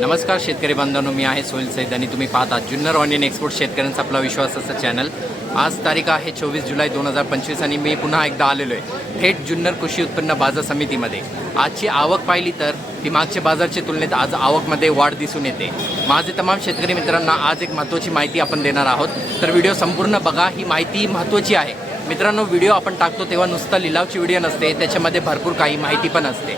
नमस्कार शेतकरी बांधवांनो मी आहे सोहेल सैद आणि तुम्ही पाहता जुन्नर ऑनियन एक्सपोर्ट शेतकऱ्यांचा आपला विश्वासाचं चॅनल आज तारीख आहे चोवीस जुलै दोन हजार पंचवीस आणि मी पुन्हा एकदा आलेलो आहे थेट जुन्नर कृषी उत्पन्न बाजार समितीमध्ये. आजची आवक पाहिली तर ती मागच्या बाजारच्या तुलनेत आज आवकमध्ये वाढ दिसून येते. माझे तमाम शेतकरी मित्रांना आज एक महत्त्वाची माहिती आपण देणार आहोत. तर व्हिडिओ संपूर्ण बघा ही माहिती महत्त्वाची आहे. मित्रांनो व्हिडिओ आपण टाकतो तेव्हा नुसता लिलावची व्हिडिओ नसते त्याच्यामध्ये भरपूर काही माहिती पण असते.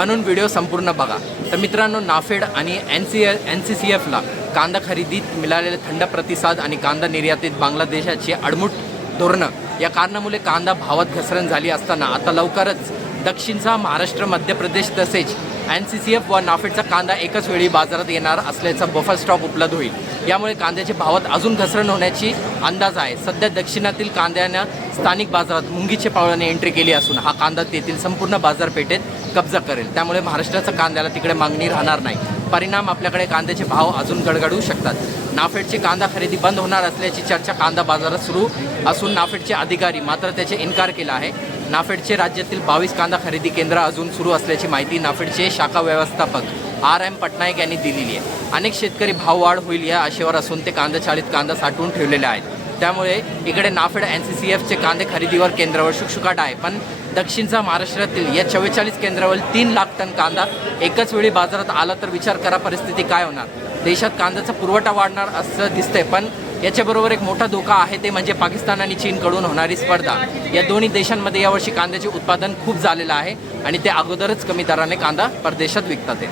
म्हणून व्हिडिओ संपूर्ण बघा. तर मित्रांनो नाफेड आणि N C N C C एफला कांदा खरेदीत मिळालेले थंड प्रतिसाद आणि कांदा निर्यातीत बांगलादेशाची अडमुट धोरणं या कारणामुळे कांदा भावात घसरण झाली असताना आता लवकरच दक्षिणचा महाराष्ट्र मध्य प्रदेश तसेच एन सी सी एफ व नाफेडचा कांदा एकाच वेळी बाजारात येणार असल्याचा बफर स्टॉक उपलब्ध होईल. यामुळे कांद्याच्या भावात अजून घसरण होण्याची अंदाज आहे. सध्या दक्षिणातील कांद्यानं स्थानिक बाजारात मुंगीचे पावलाने एंट्री केली असून हा कांदा तेथील संपूर्ण बाजारपेठेत कब्जा करेल. त्यामुळे महाराष्ट्राचा कांद्याला तिकडे मागणी राहणार नाही. परिणाम आपल्याकडे कांद्याचे भाव अजून गडगडू शकतात. नाफेडची कांदा खरेदी बंद होणार असल्याची चर्चा कांदा बाजारात सुरू असून नाफेडचे अधिकारी मात्र त्याचे इन्कार केला आहे. नाफेडचे राज्यातील बावीस कांदा खरेदी केंद्र अजून सुरू असल्याची माहिती नाफेडचे शाखा व्यवस्थापक आर एम पटनायक यांनी दिलेली आहे. अनेक शेतकरी भाववाढ होईल या आशेवर असून ते कांदा चाळीत कांदा साठवून ठेवलेले आहेत. त्यामुळे इकडे नाफेड एन सी सी एफचे कांदे खरेदीवर केंद्रावर शुकशुकाट आहे. पण दक्षिणचा महाराष्ट्रातील या चव्वेचाळीस केंद्रावर तीन लाख टन कांदा एकाच वेळी बाजारात आला तर विचार करा परिस्थिती काय होणार? देशात कांद्याचा पुरवठा वाढणार असं दिसतंय पण याच्याबरोबर एक मोठा धोका आहे ते म्हणजे पाकिस्तान आणि चीनकडून होणारी स्पर्धा. या दोन्ही देशांमध्ये यावर्षी कांद्याचे उत्पादन खूप झालेलं आहे आणि ते अगोदरच कमी दराने कांदा परदेशात विकतात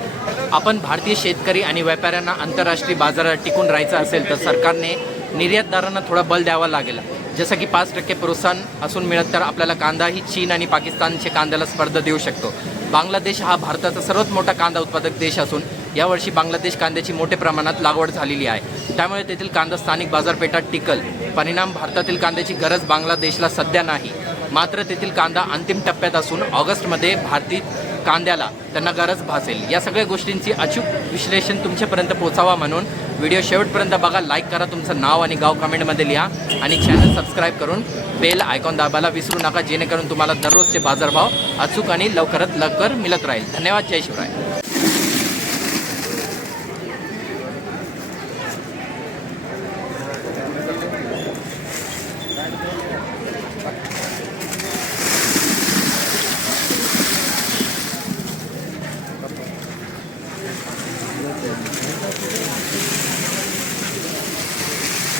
आपण भारतीय शेतकरी आणि व्यापाऱ्यांना आंतरराष्ट्रीय बाजारात टिकून राहायचं असेल तर सरकारने निर्यातदारांना थोडा बल द्यावा लागेल. जसं की पाच टक्के प्रोत्साहन असून मिळत तर आपल्याला कांदा ही चीन आणि पाकिस्तानच्या कांद्याला स्पर्धा देऊ शकतो. बांगलादेश हा भारताचा सर्वात मोठा कांदा उत्पादक देश असून यावर्षी बांगलादेश कांद्याची मोठ्या प्रमाणात लागवड झालेली आहे. त्यामुळे तेथील कांदा स्थानिक बाजारपेठात टिकल. परिणाम भारतातील कांद्याची गरज बांगलादेशला सध्या नाही. मात्र तेथील कांदा अंतिम टप्प्यात असून ऑगस्टमध्ये भारतीय कांद्याला त्यांना गरज भासेल. या सगळ्या गोष्टींची अचूक विश्लेषण तुमच्यापर्यंत पोचावा म्हणून व्हिडिओ शेवटपर्यंत बघा लाईक करा तुमचं नाव आणि गाव कमेंटमध्ये लिहा आणि चॅनल सबस्क्राईब करून बेल आयकॉन दाबायला विसरू नका जेणेकरून तुम्हाला दररोजचे बाजारभाव अचूक आणि लवकरात लवकर मिळत राहील. धन्यवाद जय शिवराय.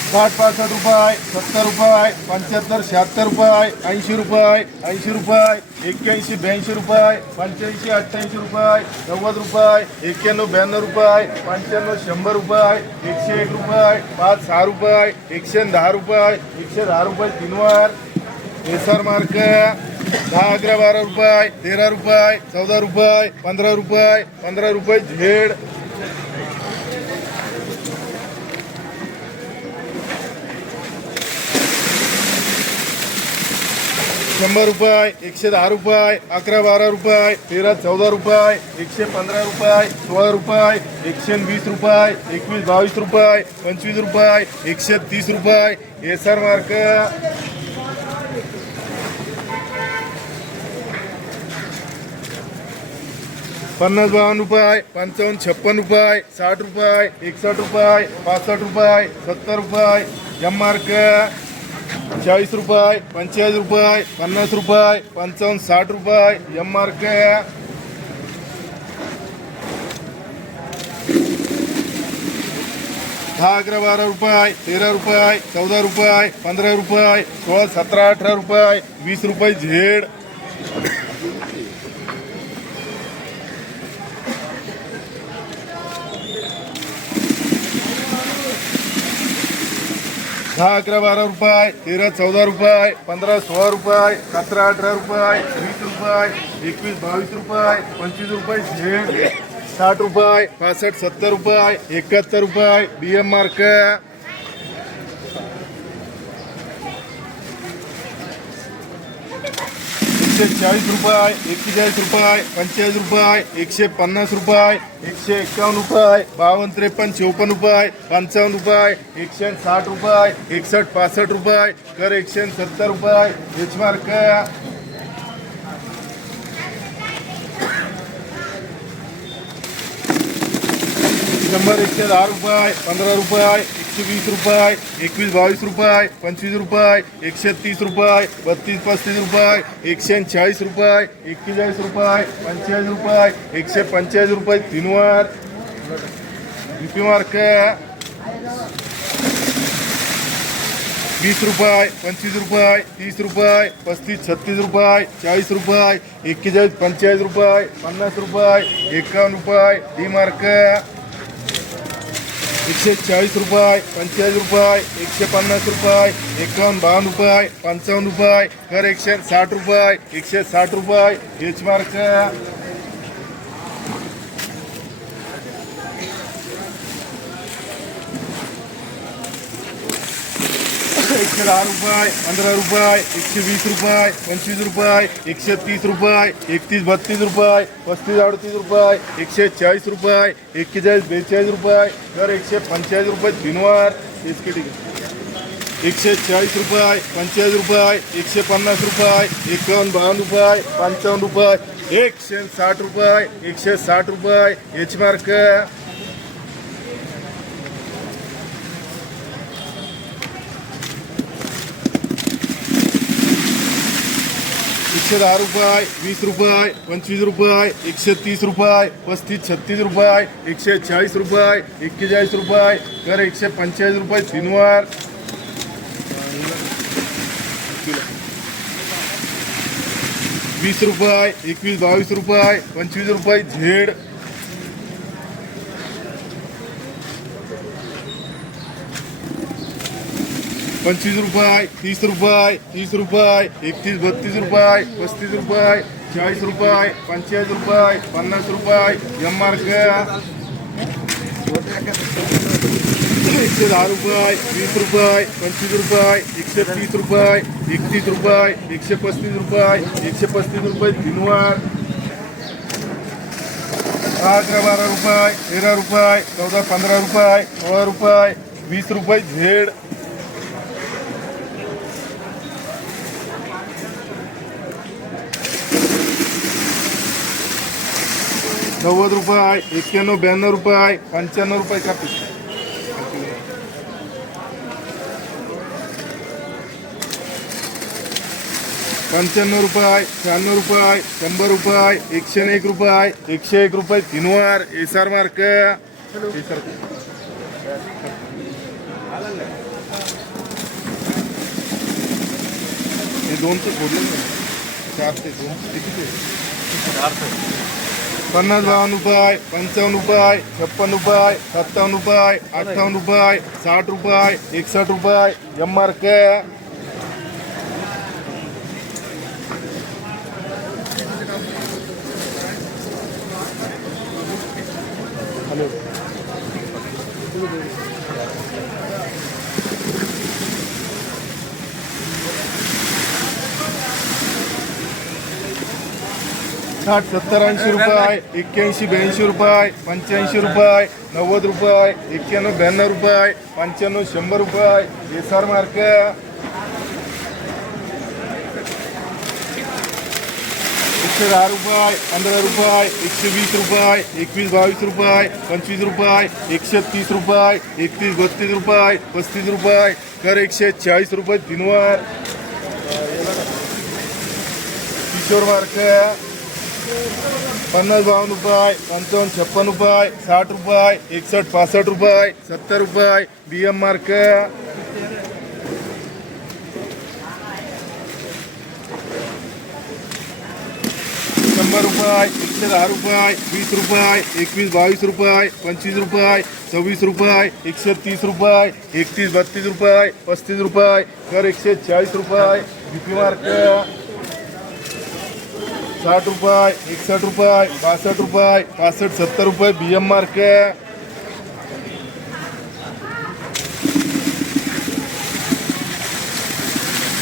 साठ पासष्ट रुपये सत्तर रुपये पंच्याहत्तर शहात्तर रुपये ऐंशी रुपये ऐंशी रुपये एक्क्याऐंशी ब्याऐंशी रुपये पंच्याऐंशी अठ्ठ्याऐंशी रुपये नव्वद रुपये एक्क्याण्णव ब्याण्णव रुपये पंच्याण्णव शंभर रुपये एकशे एक रुपये पाच सहा रुपये एकशे दहा रुपये एकशे दहा रुपये तीनवार. एसआर मार्क दहा अकरा बारा रुपये तेरा रुपये चौदा रुपये पंधरा रुपये पंधरा रुपये झेड. शंभर रुपये एकशे दहा रुपये अकरा बारा रुपये तेरा चौदा रुपये एकशे पंधरा रुपये सोळा रुपये एकशे वीस रुपये एकवीस बावीस रुपये पंचवीस रुपये एकशे तीस रुपये. S R mark. पन्नास बावन्न रुपये पंचावन्न छप्पन रुपये साठ रुपये एकसष्ट रुपये पासष्ट रुपये सत्तर रुपये. M mark. चाळीस रुपये पंचेचाळीस रुपये पन्नास रुपये पंचावन्न साठ रुपये एम मार्क दहा अकरा बारा रुपये तेरा रुपये चौदा रुपये पंधरा रुपये सोळा सतरा अठरा रुपये वीस रुपये झेड. दहा अकरा बारा रुपये तेरा चौदा रुपये पंधरा सोळा रुपये सतरा अठरा रुपये वीस रुपये एकवीस बावीस रुपये पंचवीस रुपये झेड साठ रुपये पासष्ट सत्तर रुपये एकाहत्तर रुपये बी एम मार्क एकशे चाळीस रुपये एक्केचाळीस रुपये पंचेचाळीस रुपये एकशे पन्नास रुपये एकशे एक्कावन्न रुपये बावन्न त्रेपन्न चौपन्न रुपये पंचावन्न रुपये एकशे साठ रुपये एकसष्ट पासष्ट रुपये कर एकशे सत्तर रुपये एच शंभर एकशे दहा रुपये पंधरा रुपये एकशे वीस रुपये एकवीस बावीस रुपये पंचवीस रुपये एकशे तीस रुपये, बत्तीस पस्तीस रुपये एकशे चाळीस रुपये एक्केचाळीस रुपये पंचेचाळीस रुपये एकशे पंचेचाळीस रुपये तीनवर बीपी मार्क वीस रुपये पंचवीस रुपये, तीस रुपये पस्तीस छत्तीस रुपये चाळीस रुपये एक्केचाळीस पंचेचाळीस रुपये पन्नास रुपये एकावन्न रुपये, डी मार्क एकशे चाळीस रुपये पंचेचाळीस रुपये एकशे पन्नास रुपये एकावन्न बावन्न रुपये पंचावन्न रुपये तर एकशे साठ रुपये एकशे साठ रुपये हेच मार्क. एकशे दहा रुपये पंधरा रुपये एकशे वीस रुपये पंचवीस रुपये एकशे तीस रुपये एकतीस बत्तीस रुपये पस्तीस अडतीस रुपये एकशे चाळीस रुपये एक्केचाळीस बेचाळीस रुपये तर एकशे पंचेचाळीस रुपये तीनवर आहे एकशे चाळीस रुपये पंचेचाळीस रुपये एकशे पन्नास रुपये एकावन्न बावन्न रुपये पंचावन्न रुपये एकशे साठ रुपये एकशे साठ रुपये एच मार्क एकशे दहा रुपये वीस रुपये पंचवीस रुपये एकशे तीस रुपये पस्तीस छत्तीस रुपये एकशे चाळीस रुपये एक्केचाळीस रुपये तर एकशे पंचेचाळीस रुपये तीनवर. वीस रुपये एकवीस बावीस रुपये पंचवीस रुपये झेड. पंचवीस रुपये, तीस रुपये तीस रुपये, एकतीस, बत्तीस रुपये, पस्तीस रुपये, चाळीस रुपये, पंचेचाळीस रुपये, पन्नास रुपये एम मार्क एकशे दहा रुपये, वीस रुपये, पंचवीस रुपये, एकशे तीस रुपये, एकतीस रुपये, एकशे पस्तीस रुपये, एकशे पस्तीस रुपये तीनवर. अकरा, बारा रुपये, तेरा रुपये, चौदा, पंधरा रुपये, सोळा रुपये, वीस रुपये झेड नव्वद रुपये एक्क्याण्णव ब्याण्णव रुपये पंच्याण्णव रुपये कापी पंच्याण्णव रुपये शहाण्णव रुपये शंभर रुपये एकशे एक रुपये एकशे एक रुपये तीनवर एस आर मार्क. हे दोनचं फोडलं चार ते दोन किती ते चार ते रुपये पंचावन्न रुपये छप्पन रुपये सत्तावन्न रुपये अठ्ठावन्न रुपये साठ रुपये एकसष्ट रुपये एम मार्क हॅलो साठ सत्तर ऐंशी रुपये, एक्क्याऐंशी ब्याऐंशी रुपये, पंच्याऐंशी रुपये, नव्वद रुपये, एक्क्याण्णव ब्याण्णव रुपये, पंच्याण्णव शंभर रुपये एस आर मार्क. एकशे दहा रुपये, पंधरा रुपये, एकशे वीस रुपये, एकवीस बावीस रुपये, पंचवीस रुपये, एकशे तीस रुपये, एकतीस बत्तीस रुपये, पस्तीस रुपये, कर एकशे चाळीस रुपये तीनवर किशोर मार्क. पन्नास बावन्न रुपये, पंचावन्न, छप्पन रुपये, साठ रुपये एकसष्ट पासष्ट रुपये, सत्तर रुपये बी एम मार्क शंभर रुपये, एकशे दहा रुपये, वीस रुपये, एकवीस, बावीस रुपये, पंचवीस रुपये, सव्वीस रुपये, एकशे तीस रुपये, एकतीस, बत्तीस रुपये, पस्तीस रुपये, कर एकशे चाळीस रुपये बीपी मार्क साठ रुपये एकसष्ट रुपये बासष्ट रुपये पासष्ट सत्तर रुपये बी एम मार्क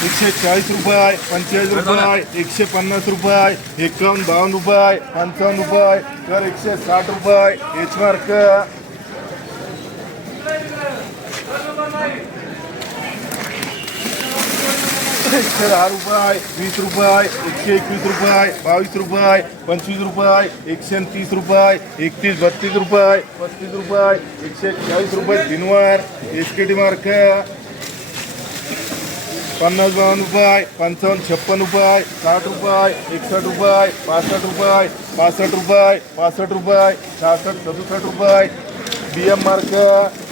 एकशे चाळीस रुपये पंचेचाळीस रुपये एकशे पन्नास रुपये एकावन्न बावन्न रुपये पंचावन्न रुपये तर एकशे साठ रुपये एच मार्क दहा रुपये वीस रुपये एकशे एकवीस रुपये बावीस रुपये पंचवीस रुपये एकशे तीस रुपये एकतीस बत्तीस रुपये पस्तीस रुपये एकशे चाळीस रुपये दिनवार एस के टी मार्क पन्नास बावन्न रुपये पंचावन्न छप्पन रुपये साठ रुपये एकसष्ट रुपये पासष्ट रुपये पासष्ट रुपये पासष्ट रुपये सहासष्ट सदुसष्ट रुपये बी एम मार्क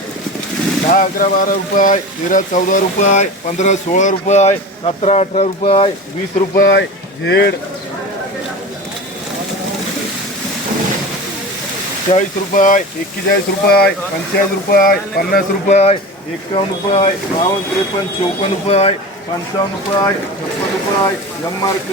दहा अकरा बारा रुपये तेरा चौदा रुपये पंधरा सोळा रुपये सतरा अठरा रुपये वीस रुपये झेड. चाळीस रुपये एक्केचाळीस रुपये पंचेचाळीस रुपये पन्नास रुपये एकावन्न रुपये बावन्न त्रेपन्न चौपन्न रुपये पंचावन्न रुपये छप्पन रुपये एम मार्क